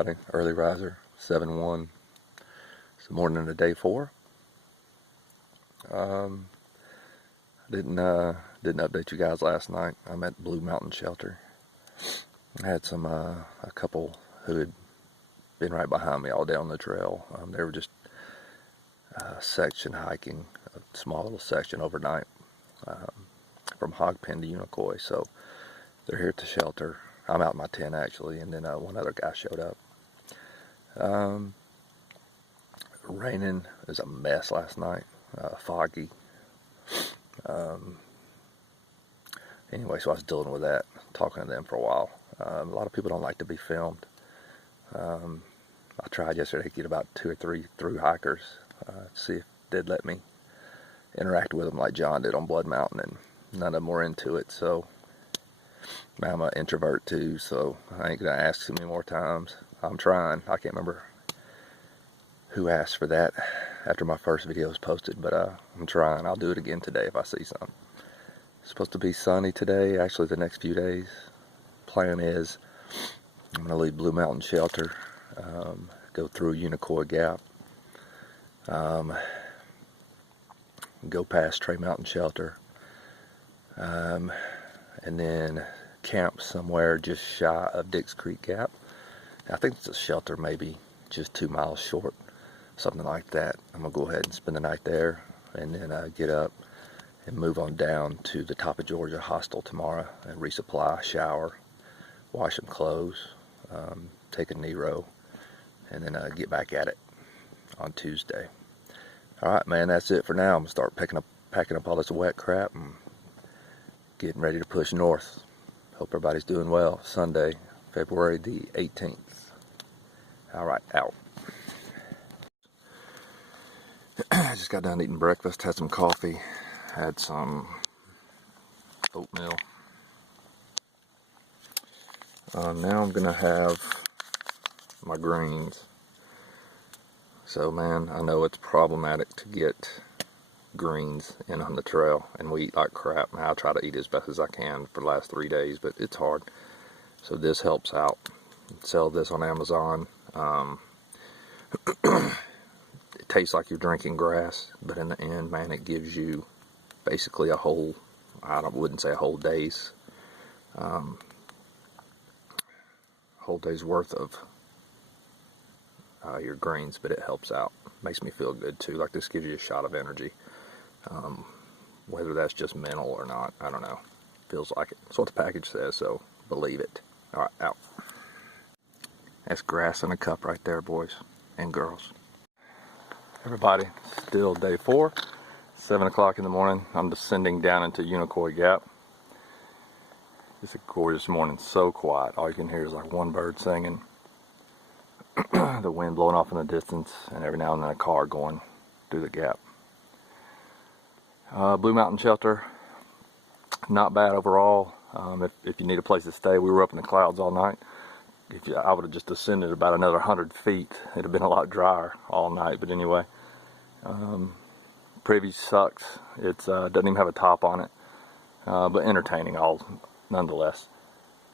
everybody. Early riser, 7-1. It's the morning of day 4. Didn't update you guys last night. I'm at Blue Mountain Shelter. I had a couple who had been right behind me all day on the trail. They were just section hiking, a small little section overnight from Hog Pen to Unicoi. So they're here at the shelter. I'm out in my tent actually, and then one other guy showed up. Raining is a mess last night, foggy. Anyway, so I was dealing with that, talking to them for a while. A lot of people don't like to be filmed. I tried yesterday to get about 2 or 3 Thru-Hikers, see if they'd let me interact with them like John did on Blood Mountain, and none of them were into it. So I'm an introvert too, so I ain't gonna ask too many more times. I'm trying. I can't remember who asked for that after my first video was posted, but I'm trying. I'll do it again today if I see some. It's supposed to be sunny today, actually the next few days. Plan is I'm gonna leave Blue Mountain Shelter, go through Unicoi Gap, go past Trey Mountain Shelter, and then camp somewhere just shy of Dix Creek Gap. I think it's a shelter maybe just 2 miles short, something like that. I'm gonna go ahead and spend the night there, and then get up and move on down to the top of GA Hostel tomorrow and resupply, shower, wash some clothes, take a Nero, and then get back at it on Tuesday. Alright man, that's it for now. I'm gonna start packing up all this wet crap and getting ready to push north. Hope everybody's doing well. Sunday, February the 18th. Alright, out. I just got done eating breakfast, had some coffee, had some oatmeal. Now I'm gonna have my greens. So man, I know it's problematic to get greens in on the trail, and we eat like crap. Man, I try to eat as best as I can for the last 3 days, but it's hard. So this helps out. Sell this on Amazon. It tastes like you're drinking grass, but in the end, man, it gives you basically a whole, wouldn't say a whole day's worth of your greens, but it helps out. Makes me feel good too. Like this gives you a shot of energy. Whether that's just mental or not, I don't know. Feels like it. That's what the package says, so believe it. Alright, out. That's grass in a cup right there, boys and girls. Everybody, still day 4, 7 o'clock in the morning. I'm descending down into Unicoi Gap. It's a gorgeous morning, so quiet. All you can hear is like one bird singing, the wind blowing off in the distance, and every now and then a car going through the gap. Blue Mountain Shelter, not bad overall. If you need a place to stay, we were up in the clouds all night. I would have just descended about another 100 feet. It'd have been a lot drier all night, but anyway. Privy sucks. It doesn't even have a top on it, but entertaining nonetheless.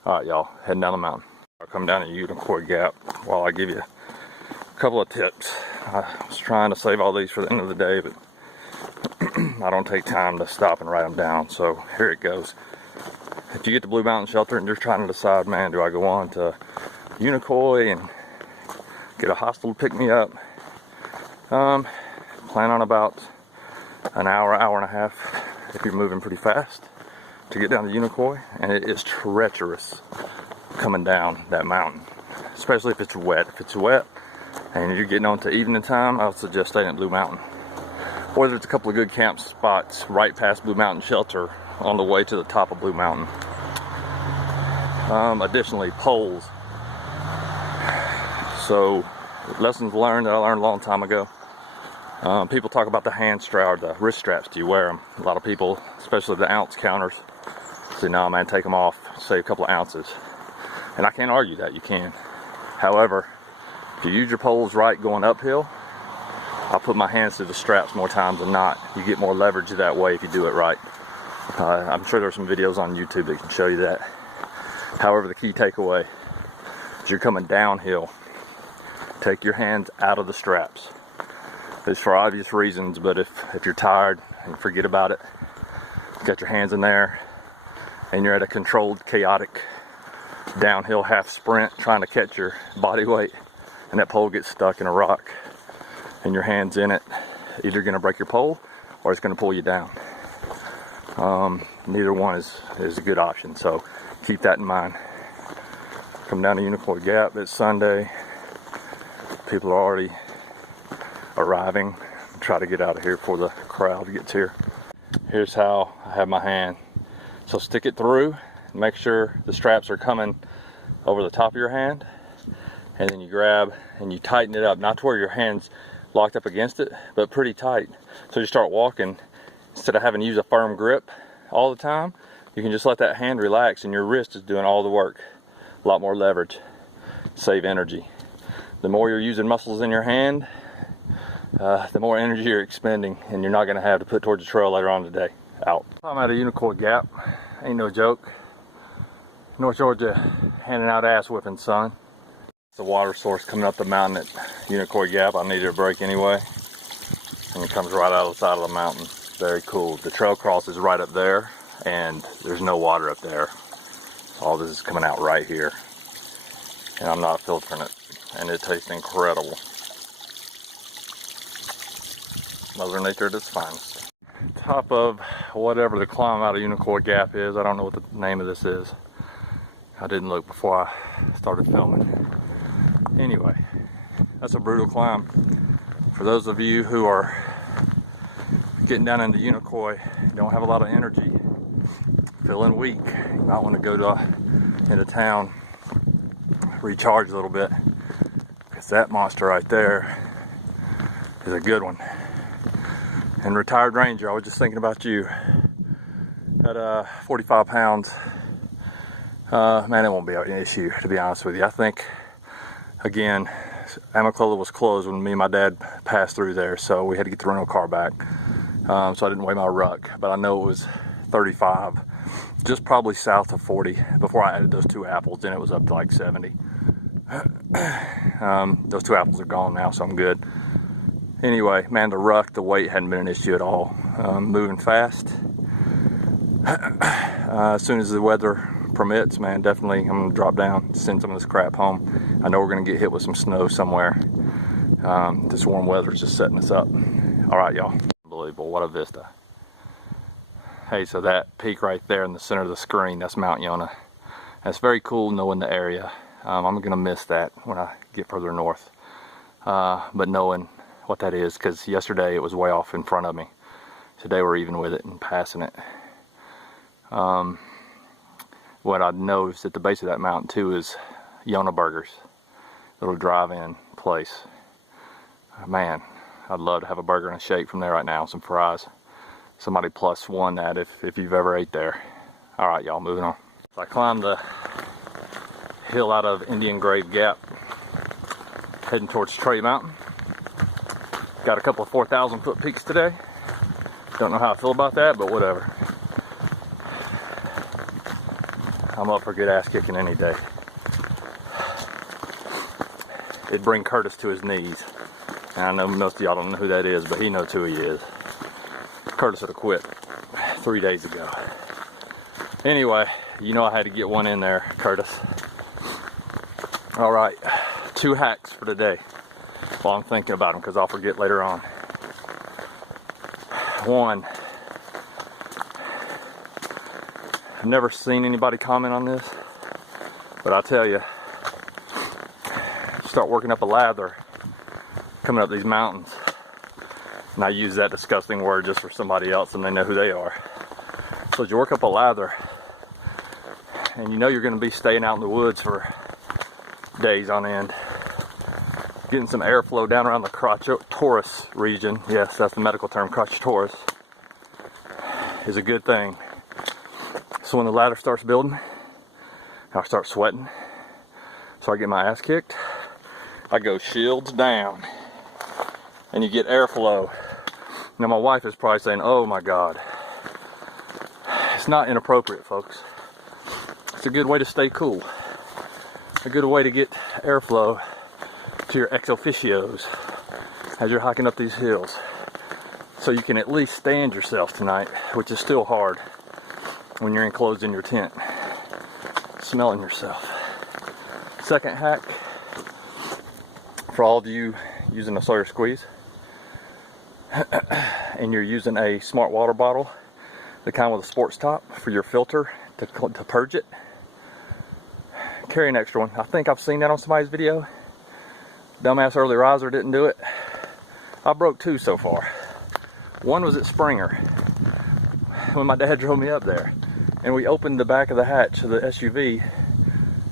Alright y'all, heading down the mountain. I'll come down to Unicoi Gap while I give you a couple of tips. I was trying to save all these for the end of the day, but I don't take time to stop and write them down, so here it goes. If you get to Blue Mountain Shelter and you're trying to decide, man, do I go on to Unicoi and get a hostel to pick me up? Plan on about an hour and a half if you're moving pretty fast to get down to Unicoi, and it is treacherous coming down that mountain, especially if it's wet. If it's wet and you're getting on to evening time, I would suggest staying at Blue Mountain. Or there's a couple of good camp spots right past Blue Mountain Shelter on the way to the top of Blue Mountain. Additionally, poles. So, lessons learned that I learned a long time ago. People talk about the hand strap or the wrist straps. Do you wear them? A lot of people, especially the ounce counters, say, "No, man, take them off. Save a couple of ounces." And I can't argue that. You can. However, if you use your poles right going uphill, I'll put my hands through the straps more times than not. You get more leverage that way if you do it right. I'm sure there's some videos on YouTube that can show you that. However, the key takeaway is you're coming downhill take your hands out of the straps. It's for obvious reasons, but if you're tired and forget about it, got your hands in there and you're at a controlled, chaotic downhill half sprint trying to catch your body weight, and that pole gets stuck in a rock and your hand's in it, either gonna break your pole or it's gonna pull you down. Neither one is a good option, so keep that in mind. Come down to Unicoi Gap. It's Sunday. People are already arriving. Try to get out of here before the crowd gets here. Here's how I have my hand. So stick it through, make sure the straps are coming over the top of your hand, and then you grab and you tighten it up, not to where your hand's locked up against it, but pretty tight. So you start walking, instead of having to use a firm grip all the time, you can just let that hand relax and your wrist is doing all the work. A lot more leverage, save energy. The more you're using muscles in your hand, the more energy you're expending, and you're not gonna have to put towards the trail later on today. Out. I'm at a Unicoi Gap, ain't no joke. North Georgia handing out ass whipping, son. It's a water source coming up the mountain at Unicoi Gap. I needed a break anyway. And it comes right out of the side of the mountain. Very cool. The trail cross is right up there, and there's no water up there. All this is coming out right here. And I'm not filtering it. And it tastes incredible. Mother Nature at its finest. Top of whatever the climb out of Unicoi Gap is. I don't know what the name of this is. I didn't look before I started filming. Anyway, that's a brutal climb. For those of you who are getting down into Unicoi, don't have a lot of energy, feeling weak, you might want to go into town, recharge a little bit, because that monster right there is a good one. And retired ranger, I was just thinking about you. At 45 pounds, man, it won't be an issue, to be honest with you. I think, again, Amiclola was closed when me and my dad passed through there, so we had to get the rental car back. So I didn't weigh my ruck, but I know it was 35, just probably south of 40. Before I added those 2 apples, then it was up to like 70. Those 2 apples are gone now, so I'm good. Anyway, man, the ruck, the weight hadn't been an issue at all. Moving fast. As soon as the weather permits, man, definitely I'm gonna drop down, send some of this crap home. I know we're gonna get hit with some snow somewhere. This warm weather is just setting us up. All right, y'all. Unbelievable, what a vista. Hey, so that peak right there in the center of the screen, that's Mount Yonah. That's very cool knowing the area. I'm gonna miss that when I get further north. But knowing what that is, because yesterday it was way off in front of me. Today we're even with it and passing it. What I noticed at the base of that mountain too is Yonah Burgers, little drive-in place. Man, I'd love to have a burger and a shake from there right now, some fries. Somebody +1 that if you've ever ate there. All right, y'all, moving on. So I climbed the hill out of Indian Grave Gap, heading towards Trey Mountain. Got a couple of 4,000 foot peaks today. Don't know how I feel about that, but whatever. I'm up for good ass kicking any day. It'd bring Curtis to his knees. And I know most of y'all don't know who that is, but he knows who he is. Curtis would have quit 3 days ago. Anyway, you know I had to get one in there, Curtis. All right, 2 hacks for today. While I'm thinking about them, because I'll forget later on. 1, I've never seen anybody comment on this, but I'll tell you, start working up a lather coming up these mountains. And I use that disgusting word just for somebody else and they know who they are. So as you work up a lather, and you know you're going to be staying out in the woods for days on end, getting some airflow down around the crotch-torus region, yes, that's the medical term, crotch-torus, is a good thing. So when the ladder starts building, I start sweating, so I get my ass kicked, I go shields down, and you get airflow. Now my wife is probably saying, oh my God. It's not inappropriate, folks. It's a good way to stay cool. A good way to get airflow to your ex officios as you're hiking up these hills, so you can at least stand yourself tonight, which is still hard when you're enclosed in your tent, smelling yourself. Second hack, for all of you using a Sawyer squeeze and you're using a smart water bottle, the kind with a sports top for your filter to purge it, carry an extra one. I think I've seen that on somebody's video. Dumbass early riser didn't do it. I broke two so far. One was at Springer when my dad drove me up there, and we opened the back of the hatch of the SUV,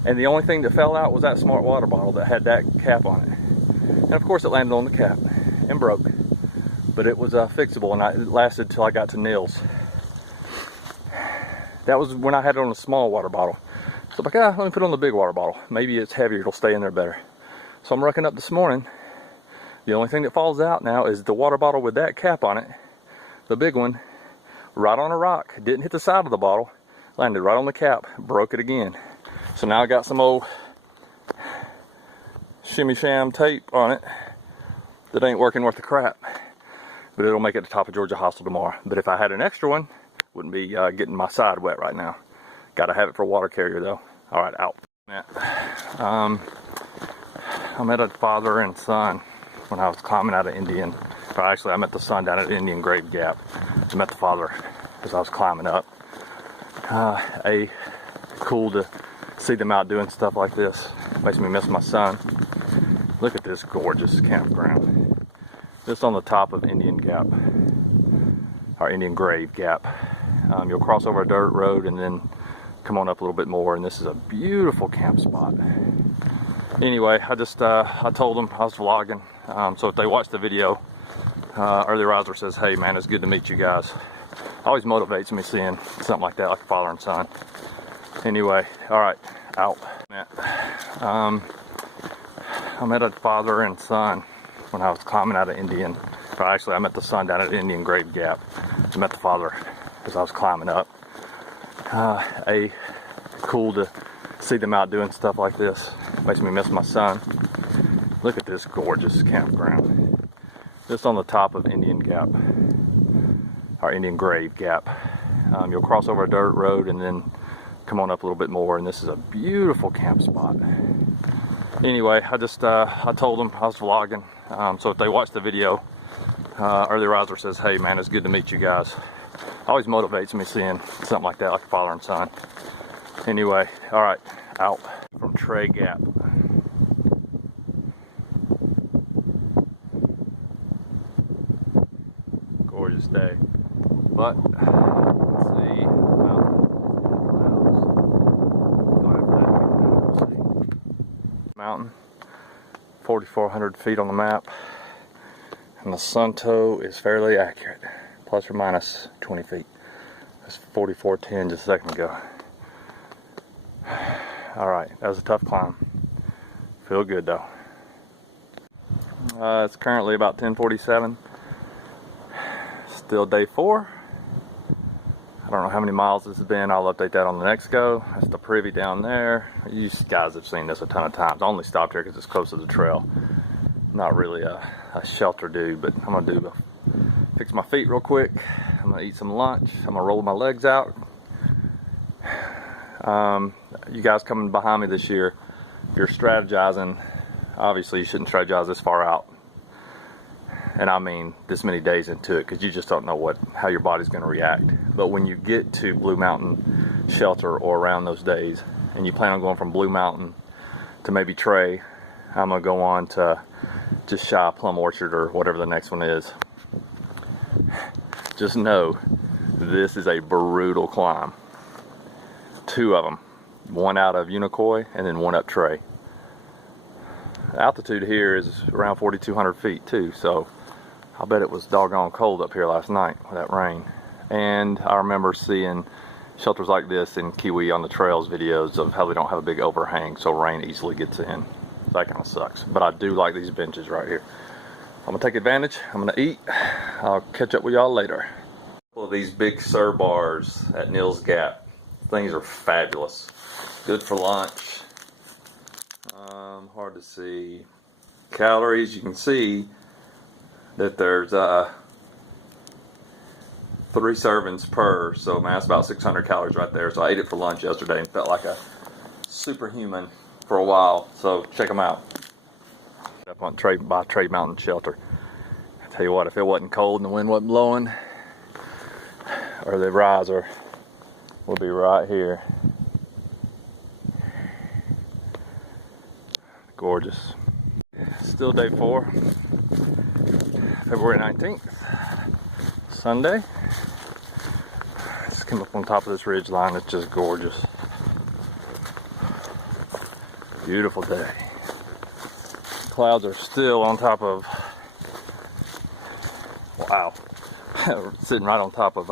and the only thing that fell out was that smart water bottle that had that cap on it. And of course it landed on the cap and broke, but it was fixable, and it lasted till I got to Nils. That was when I had it on a small water bottle. So I'm like, let me put it on the big water bottle. Maybe it's heavier, it'll stay in there better. So I'm rucking up this morning. The only thing that falls out now is the water bottle with that cap on it, the big one, right on a rock. Didn't hit the side of the bottle, landed right on the cap, broke it again. So now I got some old shimmy sham tape on it that ain't working worth the crap, but it'll make it to top of GA Hostel tomorrow. But if I had an extra one, wouldn't be getting my side wet right now. Gotta have it for a water carrier though. All right, out. I met a father and son when I was climbing out of Indian. Or actually, I met the son down at Indian Grave Gap. I met the father as I was climbing up. Cool to see them out doing stuff like this. Makes me miss my son. Look at this gorgeous campground. This on the top of Indian Gap, or Indian Grave Gap. You'll cross over a dirt road and then come on up a little bit more, and this is a beautiful camp spot. Anyway, I told them I was vlogging, so if they watch the video, early riser says, hey man, it's good to meet you guys. Always motivates me seeing something like that, like father and son. Anyway, all right, out. I met a father and son when I was climbing out of Indian. Or actually, I met the son down at Indian Grave Gap. I met the father as I was climbing up. Cool to see them out doing stuff like this. Makes me miss my son. Look at this gorgeous campground. This on the top of Indian Gap, or Indian Grave Gap. You'll cross over a dirt road and then come on up a little bit more, and this is a beautiful camp spot. Anyway, I told them I was vlogging, so if they watch the video, early riser says, hey man, it's good to meet you guys. Always motivates me seeing something like that, like father and son. Anyway, all right, out. From Trey Gap. Gorgeous day, but let's see. Mountain, 4,400 feet on the map, and the sun toe is fairly accurate, plus or minus 20 feet. That's 44.10 just a second ago. All right, that was a tough climb. Feel good though. It's currently about 10:47. Still day 4. I don't know how many miles this has been. I'll update that on the next go. That's the privy down there. You guys have seen this a ton of times. I only stopped here because it's close to the trail. Not really a shelter dude, but I'm gonna fix my feet real quick. I'm gonna eat some lunch. I'm gonna roll my legs out. You guys coming behind me this year, if you're strategizing, obviously you shouldn't strategize this far out. And I mean this many days into it, because you just don't know how your body's going to react. But when you get to Blue Mountain Shelter or around those days, and you plan on going from Blue Mountain to maybe Trey, I'm going to go on to just shy of Plum Orchard or whatever the next one is. Just know this is a brutal climb. 2 of them, one out of Unicoi and then one up Trey. The altitude here is around 4,200 feet too, so I bet it was doggone cold up here last night with that rain. And I remember seeing shelters like this in Kiwi on the trails videos of how they don't have a big overhang, so rain easily gets in. That kind of sucks, but I do like these benches right here. I'm gonna take advantage. I'm gonna eat. I'll catch up with y'all later. Well, these big Sur bars at Nils Gap. Things are fabulous. Good for lunch. Hard to see. calories. You can see that there's 3 servings per, so man, that's about 600 calories right there. So I ate it for lunch yesterday and felt like a superhuman for a while. So check them out. Up on Trey Mountain shelter. I tell you what, if it wasn't cold and the wind wasn't blowing, or the riser will be right here. Gorgeous. Still day 4, February 19th, Sunday. Just came up on top of this ridge line. It's just gorgeous. Beautiful day. Clouds are still on top of, wow, sitting right on top of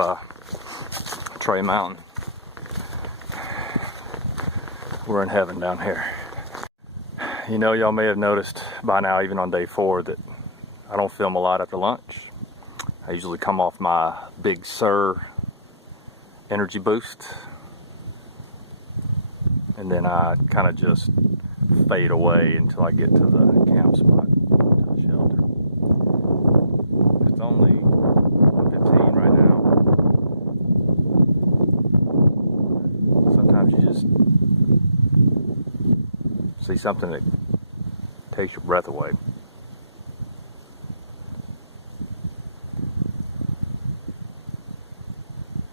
Trey Mountain. We're in heaven down here. You know, y'all may have noticed by now, even on day 4, that I don't film a lot after lunch. I usually come off my Big Sur energy boost, and then I kind of just fade away until I get to the camp spot, to the shelter. It's only 1:15 right now. Sometimes you just see something that takes your breath away.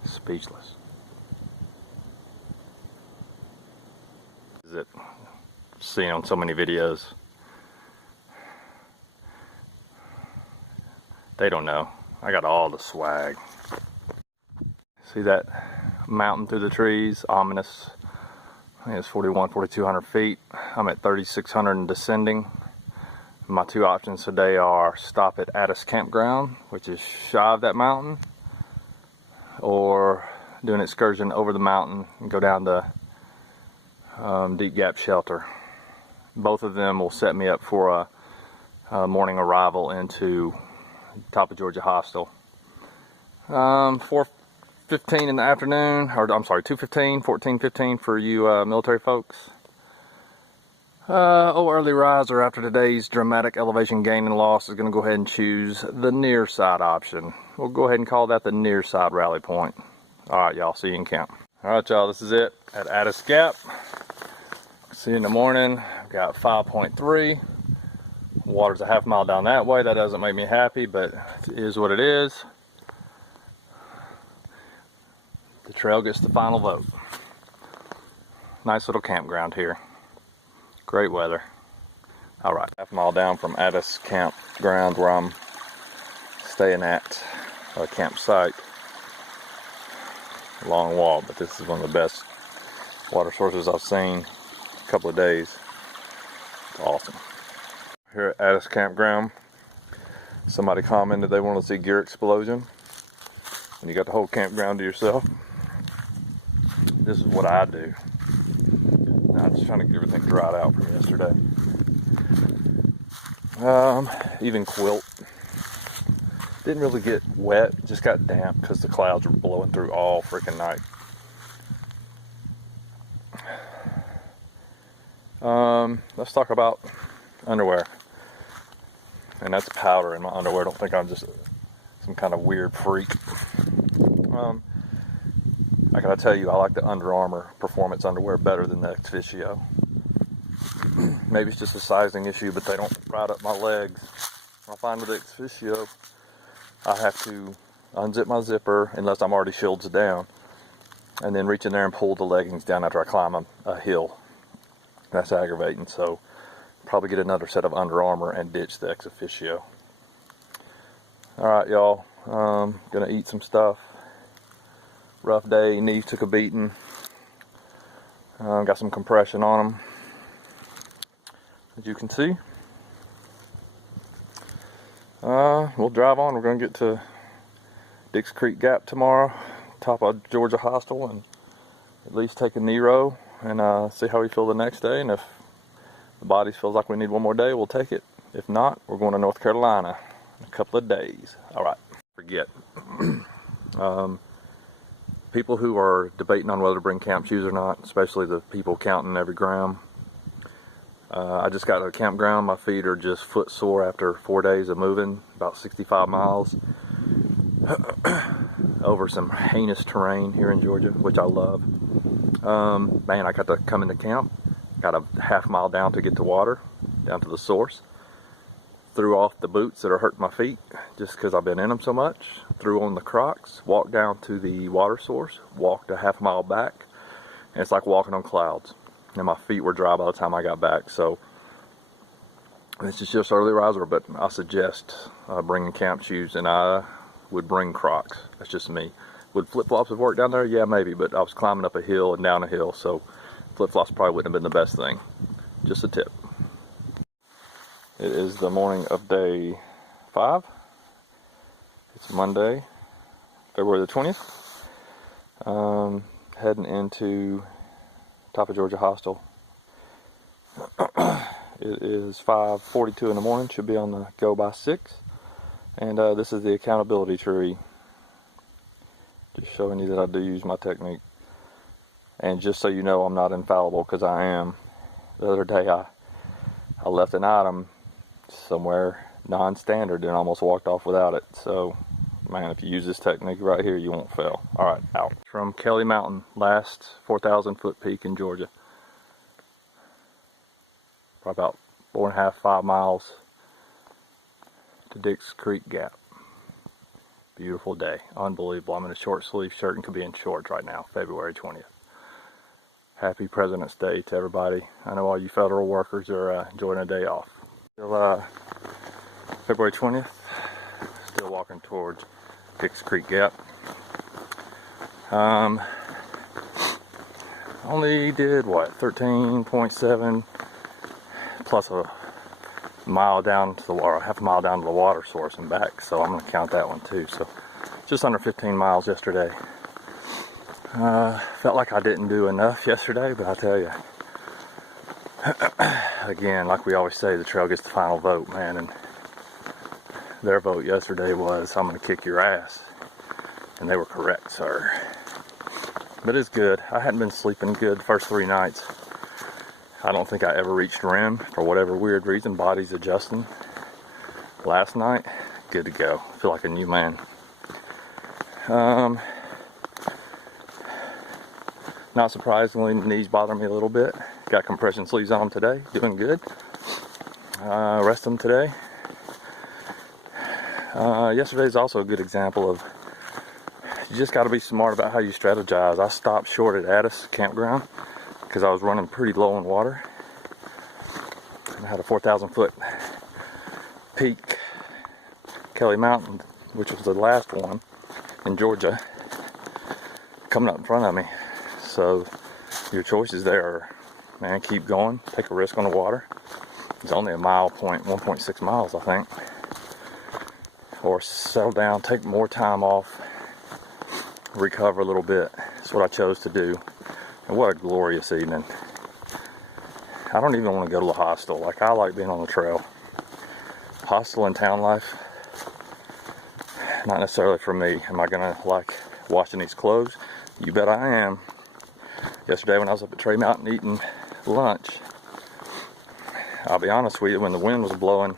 Speechless. Is it seen on so many videos? They don't know. I got all the swag. See that mountain through the trees? Ominous. I think it's 4,200 feet. I'm at 3,600 and descending. My 2 options today are stop at Addis campground, which is shy of that mountain, or do an excursion over the mountain and go down to Deep Gap shelter. Both of them will set me up for a morning arrival into top of GA Hostel. 4:15 in the afternoon, or I'm sorry, 2:15, 14:15 for you military folks. Early riser after today's dramatic elevation gain and loss is going to go ahead and choose the near side option. We'll go ahead and call that the near side rally point. Alright y'all, see you in camp. Alright y'all, this is it at Addis Gap. See you in the morning. I've got 5.3. Water's a half mile down that way. That doesn't make me happy, but it is what it is. The trail gets the final vote. Nice little campground here. Great weather. Alright, half mile down from Addis campground where I'm staying at, a campsite. Long walk, but this is one of the best water sources I've seen in a couple of days. It's awesome. Here at Addis campground, somebody commented they want to see gear explosion, and you got the whole campground to yourself. This is what I do. Now, I'm just trying to get everything dried out from yesterday. Even quilt. Didn't really get wet, just got damp because the clouds were blowing through all freaking night. Let's talk about underwear. And that's powder in my underwear. Don't think I'm just some kind of weird freak. I gotta tell you, I like the Under Armour performance underwear better than the Officio. Maybe it's just a sizing issue, but they don't ride up my legs. I find with the Officio, I have to unzip my zipper unless I'm already shields down, and then reach in there and pull the leggings down after I climb a hill. That's aggravating, so probably get another set of Under Armour and ditch the Officio. Alright y'all, gonna eat some stuff. Rough day, knees took a beating. Got some compression on them, as you can see. We'll drive on. We're gonna get to Dix Creek Gap tomorrow, top of GA Hostel, and at least take a Nero and see how we feel the next day. And if the body feels like we need one more day, we'll take it. If not, we're going to North Carolina in a couple of days. All right. Forget. People who are debating on whether to bring camp shoes or not, especially the people counting every gram, I just got to the campground. My feet are just foot sore after 4 days of moving about 65 miles over some heinous terrain here in Georgia, which I love. Man, I got to come into camp, got a half-mile down to get to water, down to the source. Threw off the boots that are hurting my feet just because I've been in them so much. Threw on the Crocs, walked down to the water source, walked a half-mile back, and it's like walking on clouds. And my feet were dry by the time I got back. So this is just early riser, but I suggest bringing camp shoes, and I would bring Crocs. That's just me. Would flip-flops have worked down there? Yeah, maybe, but I was climbing up a hill and down a hill, so flip-flops probably wouldn't have been the best thing. Just a tip. It is the morning of day 5. It's Monday, February the 20th. Heading into top of Georgia Hostel. It is 5:42 in the morning. Should be on the go by 6. And this is the accountability tree. Just showing you that I do use my technique. And just so you know, I'm not infallible, because I am. The other day I left an item somewhere non-standard and almost walked off without it. So, man, if you use this technique right here, you won't fail. All right, out. From Trey Mountain, last 4,000 foot peak in Georgia. Probably about 4.5, 5 miles to Addis Gap. Beautiful day, unbelievable. I'm in a short sleeve shirt and could be in shorts right now, February 20th. Happy President's Day to everybody. I know all you federal workers are enjoying a day off. Still February 20th, still walking towards Addis Gap. Only did what, 13.7 plus a mile down to the water, half a mile down to the water source and back, so I'm going to count that one too. So just under 15 miles yesterday. Felt like I didn't do enough yesterday, but I tell you, again, like we always say, the trail gets the final vote, man, and their vote yesterday was, I'm going to kick your ass, and they were correct, sir. But it's good. I hadn't been sleeping good the first 3 nights. I don't think I ever reached REM for whatever weird reason. Body's adjusting. Last night, good to go. Feel like a new man. Not surprisingly, my knees bother me a little bit. Got compression sleeves on them today. Doing good. Rest them today. Yesterday's also a good example of you just got to be smart about how you strategize. I stopped short at Addis campground because I was running pretty low in water. I had a 4,000 foot peak, Trey Mountain, which was the last one in Georgia, coming up in front of me. So your choices there are, man, keep going, take a risk on the water. It's only a mile, 1.6 miles, I think. Or settle down, take more time off, recover a little bit. That's what I chose to do. And what a glorious evening. I don't even want to go to the hostel. Like, I like being on the trail. Hostel and town life, not necessarily for me. Am I gonna like washing these clothes? You bet I am. Yesterday when I was up at Trey Mountain eating lunch, I'll be honest with you, when the wind was blowing,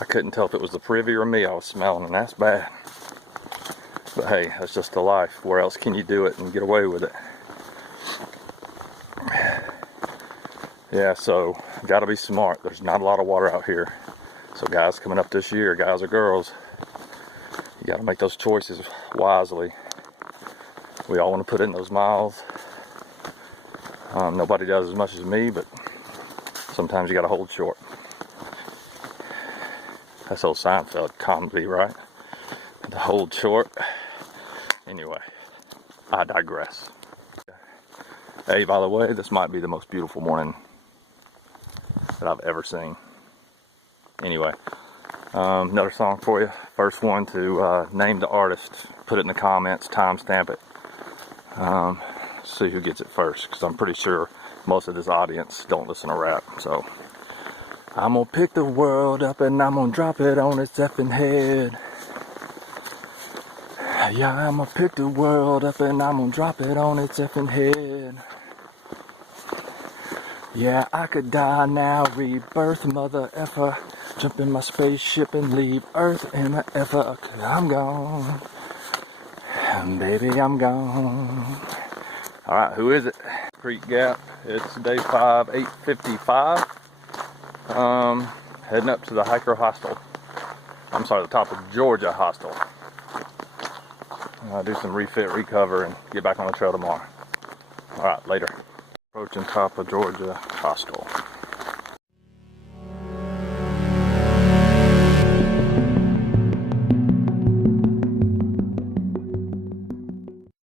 I couldn't tell if it was the privy or me I was smelling, and that's bad. But hey, that's just the life. Where else can you do it and get away with it? Yeah, so gotta be smart. There's not a lot of water out here. So guys coming up this year, guys or girls, you gotta make those choices wisely. We all want to put in those miles. Nobody does as much as me, but sometimes you gotta hold short. That's old Seinfeld comedy, right? To hold short. Anyway, I digress. Hey, by the way, this might be the most beautiful morning that I've ever seen. Anyway, another song for you. First one to name the artist, put it in the comments, timestamp it. See who gets it first, because I'm pretty sure most of this audience don't listen to rap. So I'm gonna pick the world up and I'm gonna drop it on its effing head. Yeah, I'm gonna pick the world up and I'm gonna drop it on its effing head. Yeah, I could die now, rebirth, mother effer. Jump in my spaceship and leave Earth in a effer. I'm gone. Baby, I'm gone. Alright, who is it? Creek Gap. It's day 5, 8:55. Heading up to the Hiker Hostel. I'm sorry, the top of Georgia Hostel. I'll do some refit, recover, and get back on the trail tomorrow. Alright, later. Approaching top of Georgia Hostel.